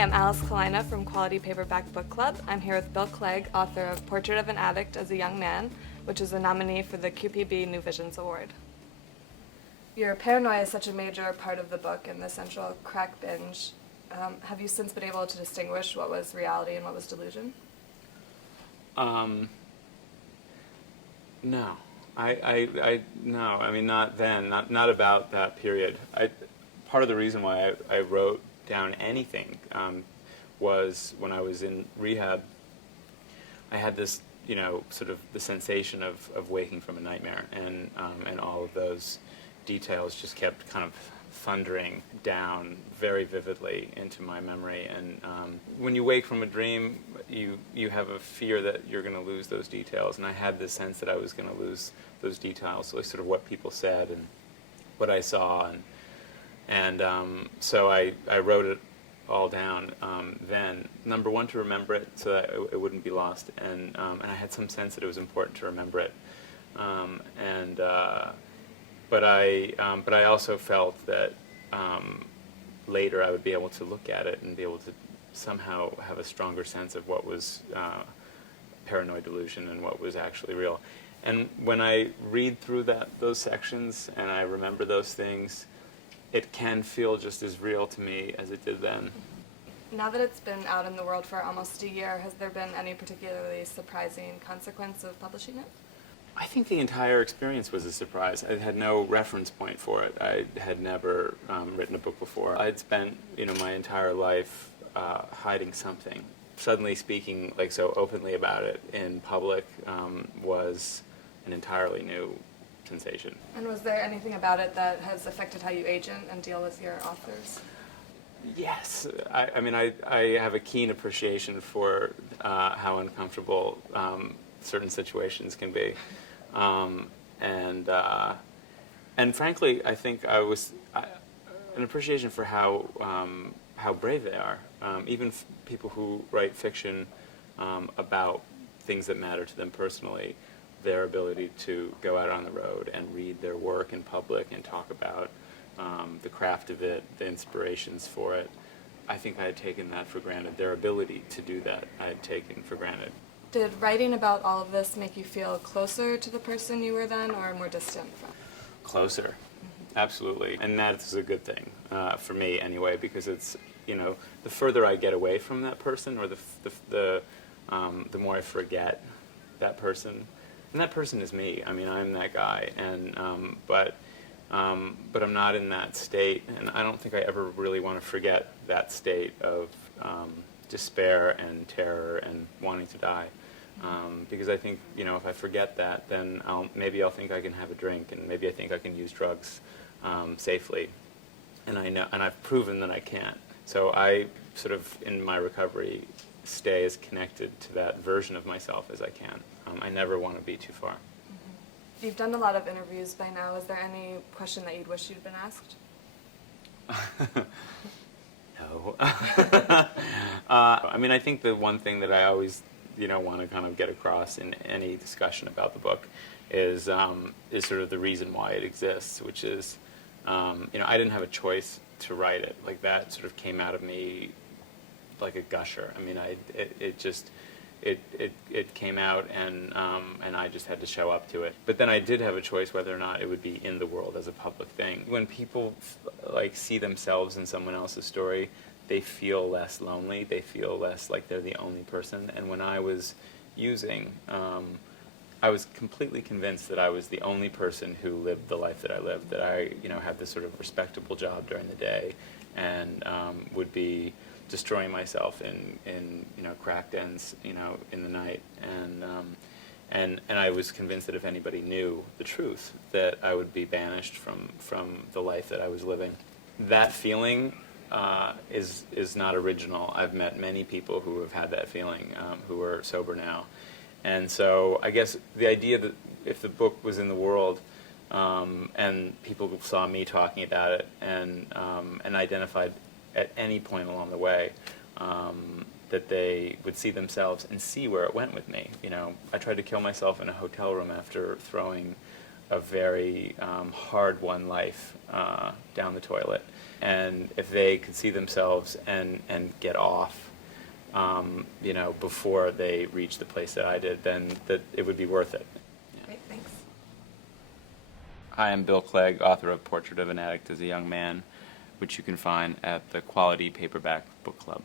I'm Alice Kalina from Quality Paperback Book Club. I'm here with Bill Clegg, author of Portrait of an Addict as a Young Man, which is a nominee for the QPB New Visions Award. Your paranoia is such a major part of the book and the central crack binge. Have you since been able to distinguish what was reality and what was delusion? No. No. I mean, not then. Not about that period. Part of the reason why I wrote down anything was when I was in rehab. I had this, sort of the sensation of waking from a nightmare, and all of those details just kept kind of thundering down very vividly into my memory. And when you wake from a dream, you have a fear that you're going to lose those details, and I had this sense that I was going to lose those details, like sort of what people said and what I saw, and so I wrote it all down then. Number one, to remember it so that it wouldn't be lost, and I had some sense that it was important to remember it, but I also felt that later I would be able to look at it and be able to somehow have a stronger sense of what was paranoid delusion and what was actually real. And when I read through those sections and I remember those things, it can feel just as real to me as it did then. Now that it's been out in the world for almost a year, has there been any particularly surprising consequence of publishing it? I think the entire experience was a surprise. I had no reference point for it. I had never written a book before. I'd spent, my entire life hiding something. Suddenly speaking so openly about it in public was an entirely new sensation. And was there anything about it that has affected how you agent and deal with your authors? Yes. I have a keen appreciation for how uncomfortable certain situations can be. And frankly, I think an appreciation for how brave they are. Even people who write fiction about things that matter to them personally, their ability to go out on the road and read their work in public and talk about the craft of it, the inspirations for it. I think I had taken that for granted. Their ability to do that, I had taken for granted. Did writing about all of this make you feel closer to the person you were then, or more distant from? Closer, absolutely. And that's a good thing, for me anyway, because it's, the further I get away from that person, or the more I forget that person. And that person is me. I mean, I'm that guy, but I'm not in that state, and I don't think I ever really want to forget that state of despair and terror and wanting to die. Because I think, if I forget that, then maybe I'll think I can have a drink, and maybe I think I can use drugs safely. And I've proven that I can't. So I sort of, in my recovery, stay as connected to that version of myself as I can. I never want to be too far. Mm-hmm. You've done a lot of interviews by now. Is there any question that you'd wish you'd been asked? No. I think the one thing that I always, want to kind of get across in any discussion about the book is sort of the reason why it exists, which is, I didn't have a choice to write it. Like, that sort of came out of me like a gusher. It came out, and I just had to show up to it. But then I did have a choice whether or not it would be in the world as a public thing. When people see themselves in someone else's story, they feel less lonely. They feel less like they're the only person. And when I was using, I was completely convinced that I was the only person who lived the life that I lived. That I, had this sort of respectable job during the day, and would be destroying myself in crack dens, in the night, and I was convinced that if anybody knew the truth, that I would be banished from the life that I was living. That feeling is not original. I've met many people who have had that feeling, who are sober now, and so I guess the idea that if the book was in the world, and people saw me talking about it, and identified at any point along the way, that they would see themselves and see where it went with me. I tried to kill myself in a hotel room after throwing a very hard-won life down the toilet. And if they could see themselves and get off, before they reach the place that I did, then that it would be worth it. Yeah. Great, thanks. Hi, I'm Bill Clegg, author of Portrait of an Addict as a Young Man, which you can find at the Quality Paperback Book Club.